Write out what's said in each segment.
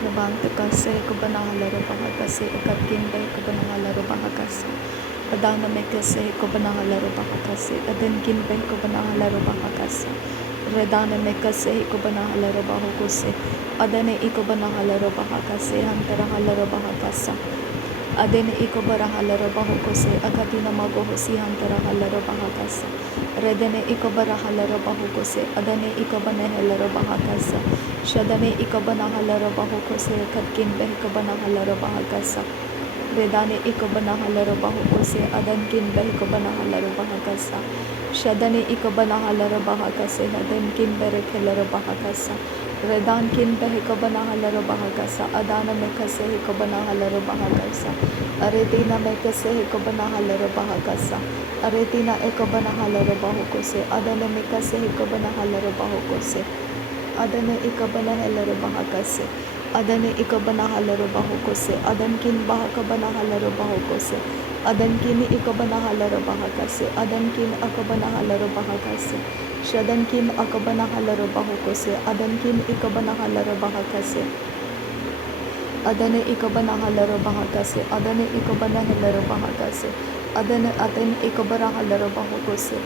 Levante kase kubanahala bahakase ekatkin kubanahala bahakase adana mekase kubanahala bahakase adankin kubanahala bahakase redana mekase kubanahala bahakuse adane ikubanahala bahakase hantarahala bahakasa adene ikobarahala bahakuse akatina magohosi hantarahala bahakasa redene ikobarahala bahakuse adane ikobanahela bahakasa shadane ikobanahala bahakuse katkin behkobanahala bahakasa redane ikobanahala bahakuse adankin behkobanahala bahakasa shadane ikobanahala bahakase adankin berekhala bahakasa redankin behkobanahala bahakasa adana mekase ikobanahala bahakasa aretina mekase ikobanahala bahakasa aretina ikobanahala bahakuse adana mekase ikobanahala bahakuse adane ikabanahala bahakase adane ikabanahala bahakuse adankin bahakabanahala bahakuse adankin ikabanahala bahakase adankin akabanahala bahakase shadankin akabanahala bahakuse adankin ikabanahala bahakase adane ikabanahala bahakase adane ikabanahala bahakase adane ikabarahala bahakuse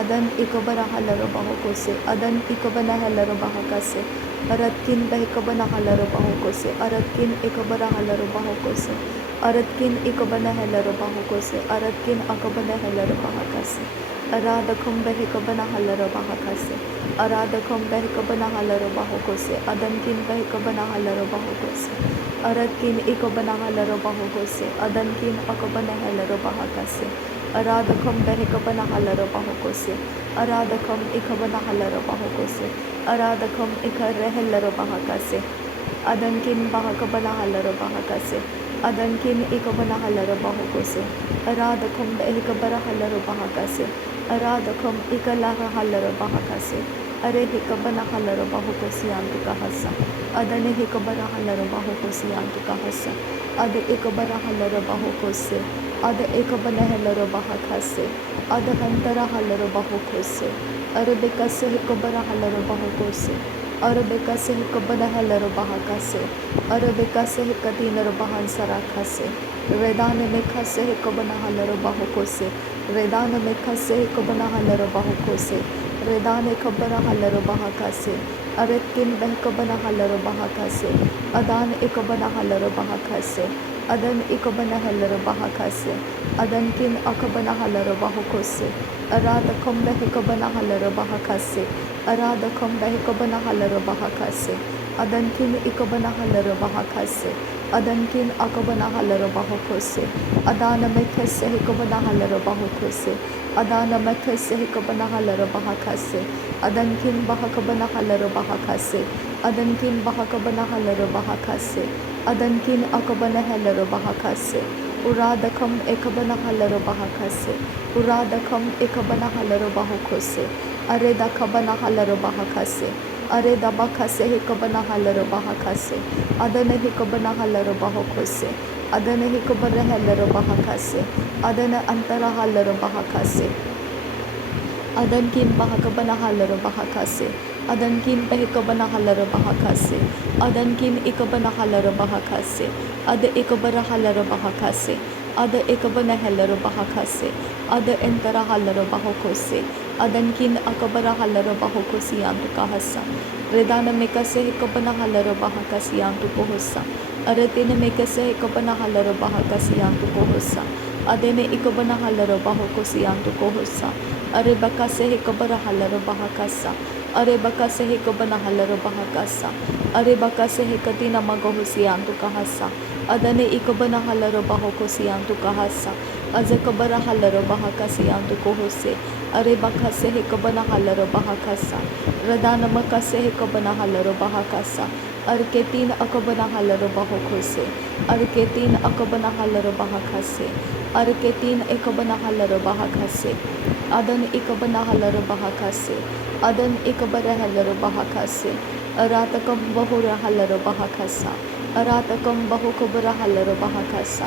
adan ikabanahala bahakuse adan ikabanahala bahakase aratkin behkabanahala bahakuse aratkin ikabanahala bahakuse aratkin ikabanahala bahakuse aratkin akabanahala bahakase aradakum behkabanahala bahakase aradakum behkabanahala bahakuse adankin behkabanahala bahakuse aratkin ikabanahala bahakuse adankin akabanahala bahakase aradakam behkabanahala bahakuse aradakam ikabanahala bahakuse aradakam ikarehela bahakase adankin bahakabanahala bahakase adankin ikabanahala bahakuse aradakam behkabarahala bahakase aradakam ikalahala bahakase are hikabanahala bahakuse antukahasa adane hikabarahala bahakuse antukahasa ade ikabarahala bahakuse ada ekabanahala bahakase ada hantarahala bahakuse arabekase hikabarahala bahakuse arabekase hikabanahala bahakase arabekase hikadina bahansarakase redana mekase hikabanahala bahakuse redana mekase hikabanahala bahakuse redane kabanahala bahakase aretkin behkabanahala bahakase adan ekabanahala bahakase adan ikabanahala bahakase adankin akabanahala bahakuse aradakum behkabanahala bahakase aradakum behkabanahala bahakase adankin ikabanahala bahakase adankin akabanahala bahakuse adana mekase ikabanahala bahakuse adana mekase ikabanahala bahakase adankin bahakabanahala bahakase adankin bahakabanahala bahakase adankin akabanahala bahakase uradakam ekabanahala bahakase uradakam ekabanahala bahakuse areda kabanahala bahakase areda bakase hikabanahala bahakase adana hikabanahala bahakuse adana hikabanahala bahakase adana antarahala bahakase adankin bahakabanahala bahakase adankin behkabanahala bahakase adankin ikabanahala bahakase ada ikabarahala bahakase ada ikabanahala bahakase ada entarahala bahakuse adankin akabarahala bahakuse antukahasa redana mekase hikabanahala bahakase antukohosa aretine mekase hikabanahala bahakase antukohosa adene ikabanahala bahakuse antukohosa are bakase hikabarahala bahakasa are bakase hikabanahala bahakasa are bakase hikadina magohosi antukahasa adane ikabanahala bahakuse antukahasa azakabarahala bahakase antukohose are bakase hikabanahala bahakasa radana makase hikabanahala bahakasa arketin akabanahala bahakuse arketin akabanahala bahakase arketin ekabanahala bahakase adan ikabanahala bahakase adan ikabarahala bahakase aratakam bahurahala bahakasa aratakam bahukabarahala bahakasa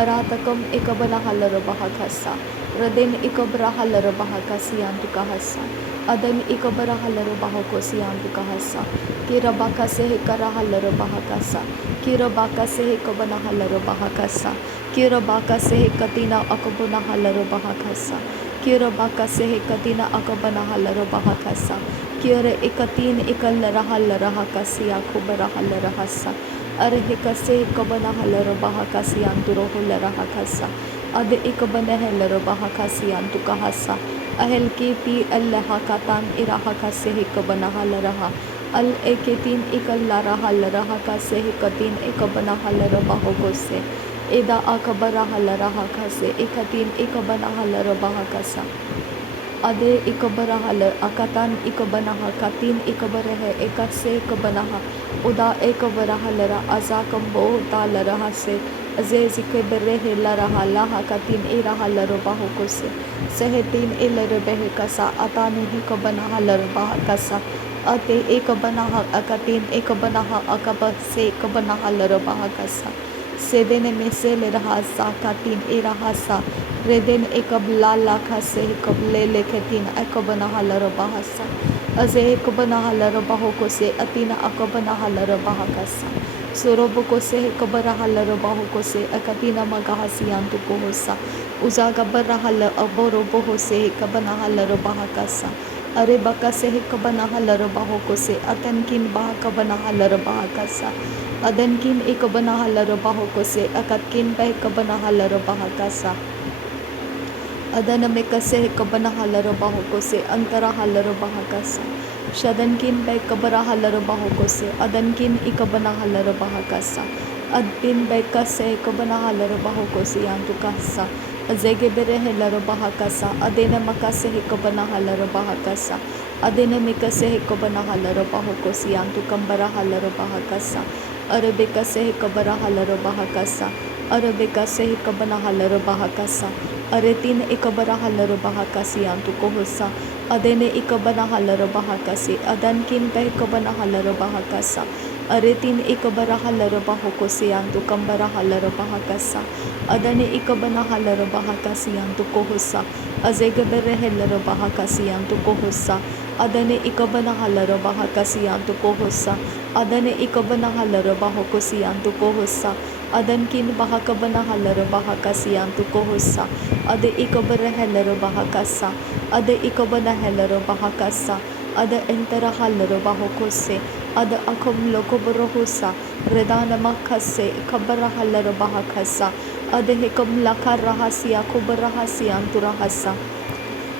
aratakam ikabanahala bahakasa radin ikabrahala bahakasi antukahasa adan ikabarahala bahakasi antukahasa Kirabaka sehe karahalaro bahakasa. Kirabaka sehe kabanahalaro bahakasa. Kirabaka sehe katina akabunahalaro bahakasa. Kirabaka sehe katina akabanahalaro bahakasa. Kire ikatin ikalarahalarahakasi akubarahalarahasa. Arhikase kabanahalaro bahakasi anturohularahakasa. Ade ikabanahalaro bahakasi antukahasa. Ahelki pi allahakatan irahakase kabanahalaraha. Al eketin ikalarahalaraha kase hikatin ikabanahalarabahogose. Eda akabarahalaраha kase ikatin ikabanahalarabahakasa. Ade ikabarahala akatan ikabanaha katin ikabarahe ekase ikabanaha. Uda ikabarahalara azakambo talaraha se. Azezike berehe laraha laha katin irahalarabahogose. Sehetin ilarebehekasa atani hikabanahalarabahakasa. Ate ekabanaha akatin ekabanaha akabase ekabanaha larabahakasa. Sedene mesele rahasa katin irahasa. Reden ekablala kase ekablele ketin ekabanaha larabahasa. Aze ekabanaha larabahokose atina akabanaha larabahakasa. Surobokose ekabaraha larabahokose akatina magahasiyantu kohosa. Uzagabaraha aborobohose ekabanaha larabahakasa. Are bakase hekabanahalarabahokose atankin bahakabanahalarabahakasa. Adankin ekabanahalarabahokose akatkin bahekabanahalarabahakasa. Adanamekase hekabanahalarabahokose antarahalarabahakasa. Shadankin bahekabarahalarabahokose adankin ikabanahalarabahakasa. Adbin bahekase hekabanahalarabahokose yantukasa. Azege berehe larabahakasa. Adena makase hekabanahalarabahakasa. Adena mikase hekabanahalarabahokose yantukambarahalarabahakasa. Arabekase hekabarahalarabahakasa. Arabekase hekabanahalarabahakasa. Aretin ikabarahalarabahakasi yantukohosa. Adene ikabanahalarabahakasi. Adankin bahekabanahalarabahakasa. Aretin ikabarahalarabahokose yantukambarahalarabahakasa. Adane ikabanahalarabahakasi yantukohosa. Azegaberehelarabahakasi yantukohosa. Adane ikabanahalarabahakasi yantukohosa. Adane ikabanahalarabahokose yantukohosa. Adankin bahakabanahalarabahakasi yantukohosa. Ade ikabarehelarabahakasa. Ade ikabanahelarabahakasa. Ada enterahalarabahokose. Ada akum lokoborohusa. Redana makase kabarahalarabahakasa. Ada hekam lakarahasiya kubarahasiya anturahasa.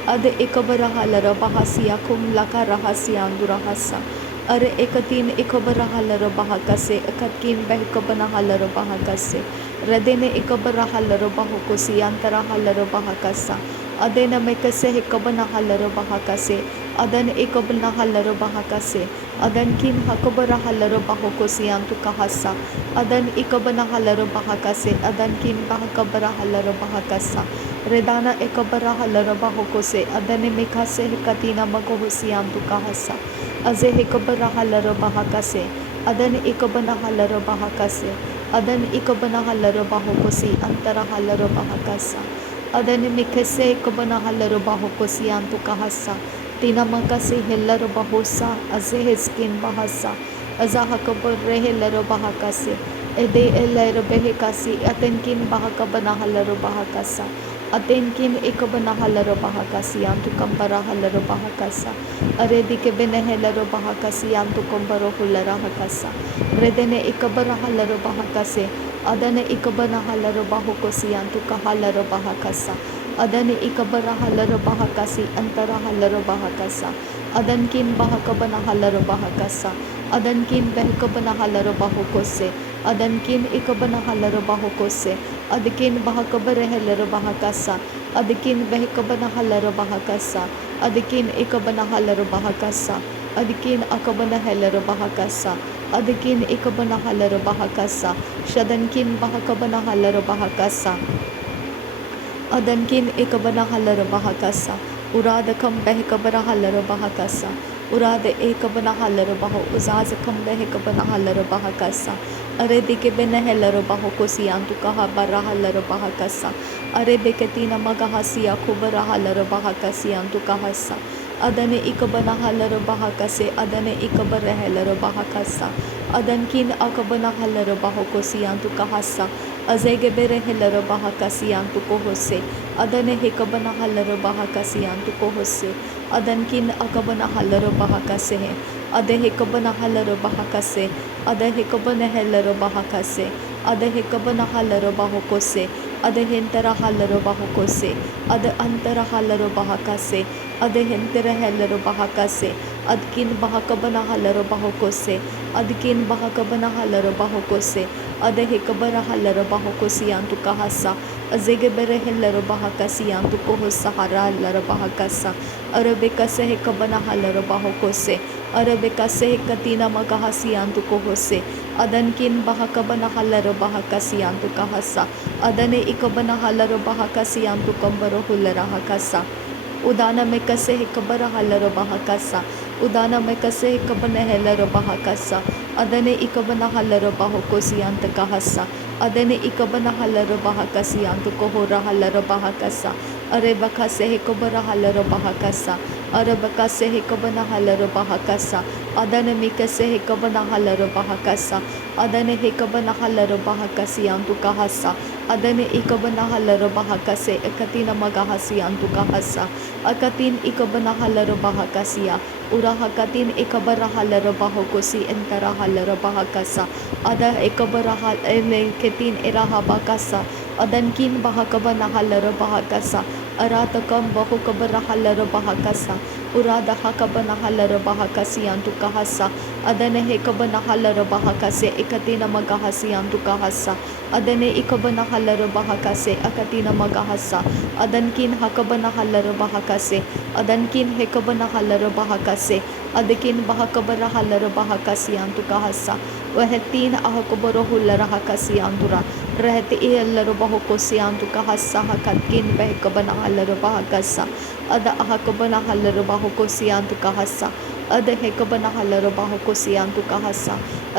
Ada ikabarahalarabahasiya kum lakarahasiya andurahasa. Are ekatin ikabarahalarabahakase ekatkin bahekabanahalarabahakase. Radene ikabarahalarabahokose yantarahalarabahakasa. Adena mekase hekabanahalarabahakase. Adan ikabanahalarabahakase. Adan kin hakabarahalarabahokose yantukahasa. Adan ikabanahalarabahakase. Adan kin bahakabarahalarabahakasa. Redana ikabarahalarabahokose. Adane mekase hekatina magohose yantukahasa. Aze hekabarahalarabahakase. Adan ikabanahalarabahakase. Adan ikabanahalarabahokose antarahalarabahakasa. Adane mikase ikabanahalarabahokose yantukahasa. Tinamakase helarabahosa. Aze heskin bahasa. Azahakabarehelarabahakase. Ede elarabehekasi. Atenkin bahakabanahalarabahakasa. Atenkin ikabanahalarabahakasi yantukambarahalarabahakasa. Aredike benehelarabahakasi yantukambarohularahakasa. Redene ikabarahalarabahakase. Adane ikabanahalarabahokose yantukahalarabahakasa. Adane ikabarahalarabahakasi antarahalarabahakasa. Adankin bahakabanahalarabahakasa. Adankin bahekabanahalarabahokose. Adankin ikabanahalarabahokose. Adkin bahakabarehelarabahakasa. Adkin bahekabanahalarabahakasa. Adkin ikabanahalarabahakasa. Adkin akabanahalarabahakasa. Adkin ikabanahalarabahakasa. Shadankin bahakabanahalarabahakasa. Adankin ikabanahalarabahakasa. Uradakam bahekabanahalarabahakasa. Urada ekabanahalarabaho. Uzazakam bahekabanahalarabahakasa. Aredike benehelarabahokose yantukahabarahalarabahakasa. Arebekatina magahasiya kubarahalarabahakasi yantukahasa. adane ikabana halaro bahakase adane ikabara helaro bahakasa adan kin akabana halaro bahokosi antu kahasa azege bere helaro bahakasi antu kohose adane hekabana halaro bahakasi antu kohose adan kin akabana halaro bahakase ade hekabana halaro bahakase ade hekabana helaro bahakase ade hekabana halaro bahokose ade hentara halaro bahokose ade antara halaro bahakase ade hentara helaro bahakase adkin bahakabana halaro bahokose adkin bahakabana halaro bahokose ade hekabara halaro bahokosi antu kahasa azege bere helaro bahakasi antu kohosa hara halaro bahakasa arabekase hekabana halaro bahokose arabekase hekatina magahasi antu kohose adankin bahakabana halaro bahakasi antu kahasa adane ikabana halaro bahakasi antu kambaro hulara hakasa udana में कसे हिकबर हलरो बहकसा उदाना में कसे हिकबन हेलरो बहकसा अदने इकबन हलरो बहकोसियांत कहसा अदने इकबन हलरो बहकसियांत कोहोरा हलरो बहकसा अरे बकसे हिकबर हलरो बहकसा अरे बकसे हिकबन हलरो बहकसा अदने मिकसे हिकबन हलरो बहकसा अदने हिकबन हलरो बहकसियांत कहसा अदने इकबन हलरो बहकसे एकतिन मगहसियांत कहसा akatin ikabana halaro bahakasiya ura hakatin ikabara halaro bahokosi entara halaro bahakasa ada ikabara hal ketin iraha bakasa adankin bahakabana halaro bahakasa aratakam bahukabara halaro bahakasa urada hakabana halaro bahakasi antu kahasa adane hekabana halaro bahakase ekatina magahasi antu kahasa adane ikabana halaro bahakase akatina magahasa adankin hakabana halaro bahakase adankin hekabana halaro bahakase adkin bahakabara halaro bahakasi antu kahasa वह तीन ahakabaro hulara hakasi andura रहते ಎಲ್ಲರು ಬಹುಕೋಸಿ ಅಂತು ಕಹಸ ಹಕತ್ಕಿನ್ ಬೆಹಕಬನ ಹಲ್ಲರು ಬಹಕಸ ಅದ ಅಹಕಬನ ಹಲ್ಲರು ಬಹುಕೋಸಿ ಅಂತು ಕಹಸ ಅದ ಹೆಕಬನ ಹಲ್ಲರು ಬಹುಕೋಸಿ ಅಂತು ಕಹಸ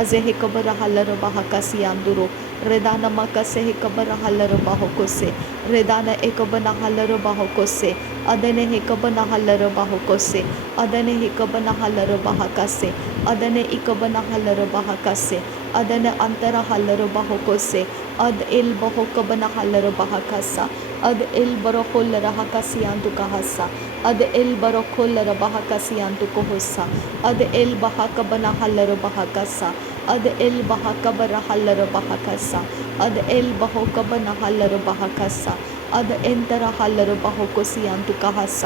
ಅಜೆ ಹೆಕಬರ ಹಲ್ಲರು ಬಹಕಸಿ ಅಂದುರು ರೆದಾನ ಮಕಸೆ ಹೆಕಬರ ಹಲ್ಲರು ಬಹುಕೋಸೆ ರೆದಾನ ಏಕಬನ ಹಲ್ಲರು ಬಹುಕೋಸೆ ಅದನೆ ಹೆಕಬನ ಹಲ್ಲರು ಬಹುಕೋಸೆ ಅದನೆ ಹೆಕಬನ ಹಲ್ಲರು ಬಹಕಸೆ ಅದನೆ ಇಕಬನ ಹಲ್ಲರು ಬಹಕಸೆ ಅದನೆ ಅಂತರ ಹಲ್ಲರು ಬಹುಕೋಸೆ ಅದ್ ಇಲ್ ಬಹುಕಬನ ಹಲ್ಲರು ಬಹಕಸ ಅದ್ ಇಲ್ ಬರೋಕೊಲ್ಲರ ಹಕಸಿ ಅಂತು ಕಹಸ ಅದ್ ಇಲ್ ಬರೋಕೊಲ್ಲರ ಬಹಕಸಿ ಅಂತು ಕೊಹಸ ಅದ್ ಇಲ್ ಬಹಕಬನ ಹಲ್ಲರು ಬಹಕಸ ಅದ್ ಇಲ್ ಬಹಕಬರ ಹಲ್ಲರು ಬಹಕಸ ಅದ್ ಇಲ್ ಬಹುಕಬನ ಹಲ್ಲರು ಬಹಕಸ ಅದ್ ಎಂತರ ಹಲ್ಲರು ಬಹುಕೊಸಿ ಅಂತು ಕಹಸ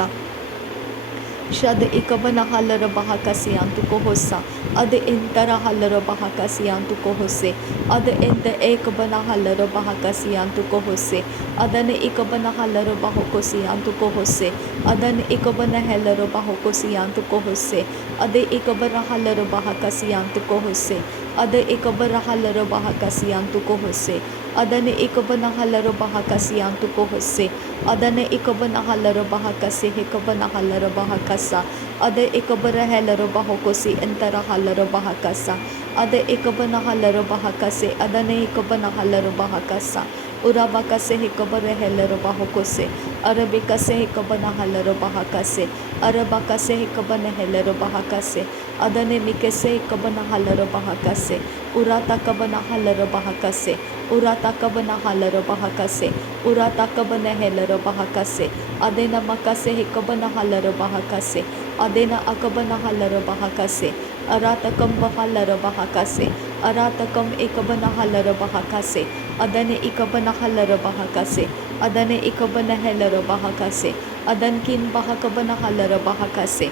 शद इकबना हलर बहकसी अंतु को होसा अद इंतरा हलर बहकसी अंतु को होसे अद इंत एक बना हलर बहकसी अंतु को होसे अदन इकबना हलर बहकोसी अंतु को होसे अदन इकबना हलर बहकोसी अंतु को होसे अद इकबरा हलर बहकसी अंतु को होसे अद इकबरा हलर बहकसी अंतु को होसे अदन इकबना हलर बहकसी अंतु को होसे अदन इकबना हलर बहकसी हिकबना हलर बहकसा अद इकबर हलर बहकोसी अंतर हलर बहकसा अद इकबना हलर बहकसे अदन इकबना हलर बहकसा उराबकसे हिकबर हलर बहकोसे अरबिकसे हिकबना हलर बहकसे अरबकसे हिकबन हलर बहकसे अदने मिकसे हिकबना हलर बहकसे उरातकबना हलर बहकसे उरातकबना हलर बहकसे उरातकबन हलर बहकसे अदेन मकसे हिकबना हलर बहकसे अदेन अकबना हलर बहकसे अरातकम हलर बहकसे अरातकम एकबना हलर बहकसे अदने इकबना हलर बहकसे अदने इकबना हलर बहकसे अदनकिन बहकबना हलर बहकसे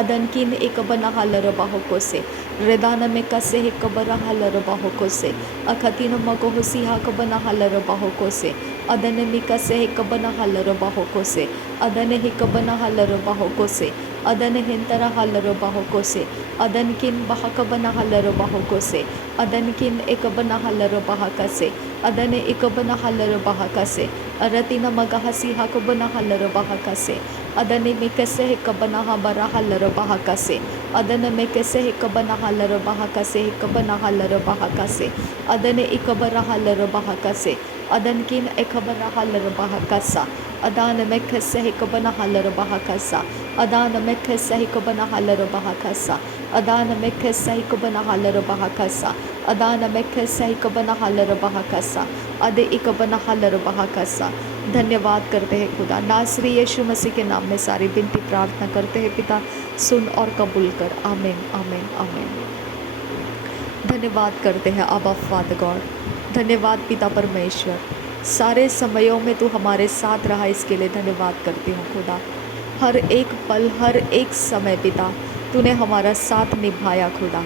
अदनकिन एकबना हलर बहकोसे रेदान में कसे हिकबरा हलर बहकोसे अखतिन मगोहसी हकबना हलर बहकोसे अदने मिकसे हिकबना हलर बहकोसे अदने हिकबना हलर बहकोसे अदन हिंतरा हलर बहकोसे अदनकिन बहकबना हलर बहकोसे अदनकिन एकबना हलर बहकसे अदने एकबना हलर बहकसे अरतिन मगहसी हकबना हलर बहकसे अदने मिकसे हिकबना हबरा हलर बहकसे अदन में कैसे एक बना हालर बहा कसे एक बना हालर बहा कसे अदन एक बरा हालर बहा कसे अदन किन एक बरा हालर बहा कसा अदान में कैसे एक बना हालर बहा कसा अदान में कैसे एक बना हालर बहा कसा अदान में कैसे एक बना हालर बहा कसा अदान में कैसे एक बना हालर बहा कसा अदे एक बना हालर बहा कसा। धन्यवाद करते हैं खुदा, नासरी यीशु मसीह के नाम में सारी विनती प्रार्थना करते हैं पिता, सुन और कबूल कर। आमीन आमीन आमीन। धन्यवाद करते हैं आबा फादर गॉड, धन्यवाद पिता परमेश्वर, सारे समयों में तू हमारे साथ रहा, इसके लिए धन्यवाद करती हूँ खुदा। हर एक पल हर एक समय पिता तूने हमारा साथ निभाया खुदा,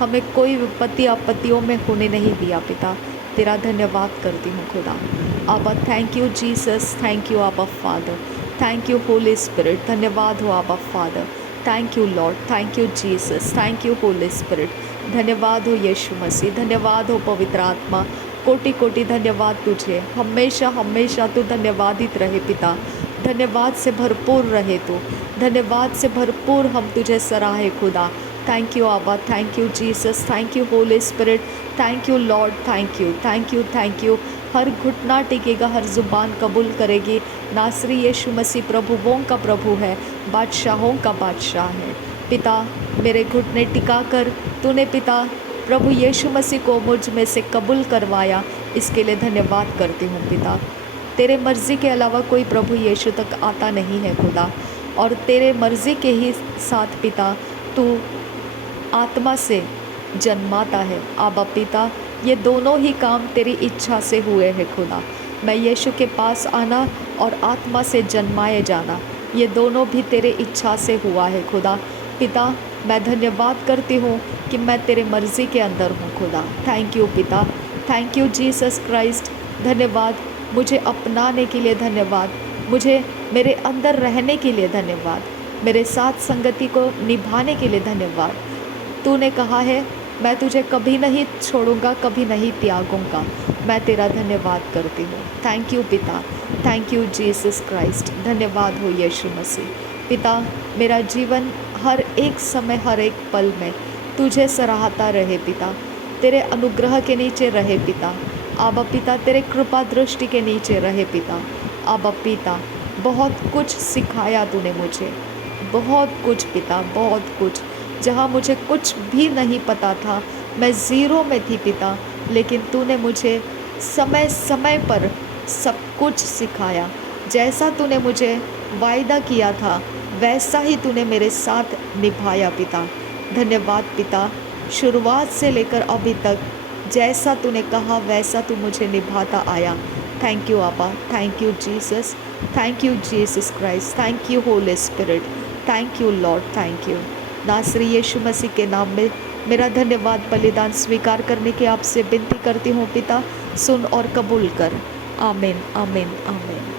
हमें कोई विपत्ति आपत्तियों में होने नहीं दिया पिता, तेरा धन्यवाद करती हूँ खुदा। Abba thank you Jesus, thank you Abba Father, thank you Holy Spirit, धन्यवाद हो Abba Father, thank you Lord, thank you Jesus, thank you Holy Spirit, धन्यवाद हो यीशु मसीह, धन्यवाद हो पवित्र आत्मा, कोटि कोटि धन्यवाद तुझे, हमेशा हमेशा तू धन्यवादित रहे पिता, धन्यवाद से भरपूर रहे तू, धन्यवाद से भरपूर हम तुझे सराहे खुदा। Thank you Abba, thank you Jesus, thank you Holy Spirit, thank you Lord, thank you thank you thank you. हर घुटना टिकेगा, हर ज़ुबान कबूल करेगी, नासरी यीशु मसीह प्रभुओं का प्रभु है, बादशाहों का बादशाह है। पिता मेरे घुटने टिका कर तूने पिता प्रभु यीशु मसीह को मुझ में से कबूल करवाया, इसके लिए धन्यवाद करती हूँ पिता। तेरे मर्ज़ी के अलावा कोई प्रभु यीशु तक आता नहीं है खुदा, और तेरे मर्ज़ी के ही साथ पिता तू आत्मा से जन्माता है। आबा पिता ये दोनों ही काम तेरी इच्छा से हुए हैं खुदा, मैं यीशु के पास आना और आत्मा से जन्माए जाना, ये दोनों भी तेरे इच्छा से हुआ है खुदा। पिता मैं धन्यवाद करती हूँ कि मैं तेरे मर्ज़ी के अंदर हूँ खुदा। थैंक यू पिता, थैंक यू जीसस क्राइस्ट, धन्यवाद मुझे अपनाने के लिए, धन्यवाद मुझे मेरे अंदर रहने के लिए, धन्यवाद मेरे साथ संगति को निभाने के लिए, धन्यवाद। तूने कहा है मैं तुझे कभी नहीं छोड़ूंगा, कभी नहीं त्यागूंगा, मैं तेरा धन्यवाद करती हूँ। थैंक यू पिता, थैंक यू जीसस क्राइस्ट, धन्यवाद हो यीशु मसीह। पिता मेरा जीवन हर एक समय हर एक पल में तुझे सराहता रहे पिता, तेरे अनुग्रह के नीचे रहे पिता। आबा पिता तेरे कृपा दृष्टि के नीचे रहे पिता। आबा पिता बहुत कुछ सिखाया तूने मुझे, बहुत कुछ पिता, बहुत कुछ, जहाँ मुझे कुछ भी नहीं पता था, मैं ज़ीरो में थी पिता, लेकिन तूने मुझे समय समय पर सब कुछ सिखाया। जैसा तूने मुझे वायदा किया था वैसा ही तूने मेरे साथ निभाया पिता। धन्यवाद पिता, शुरुआत से लेकर अभी तक जैसा तूने कहा वैसा तू मुझे निभाता आया। Thank you Abba, thank you Jesus, thank you Jesus Christ, thank you Holy Spirit, thank you Lord, thank you. नासरी यीशु मसीह के नाम में मेरा धन्यवाद बलिदान स्वीकार करने की आपसे विनती करती हूँ पिता, सुन और कबूल कर। आमीन आमीन आमीन।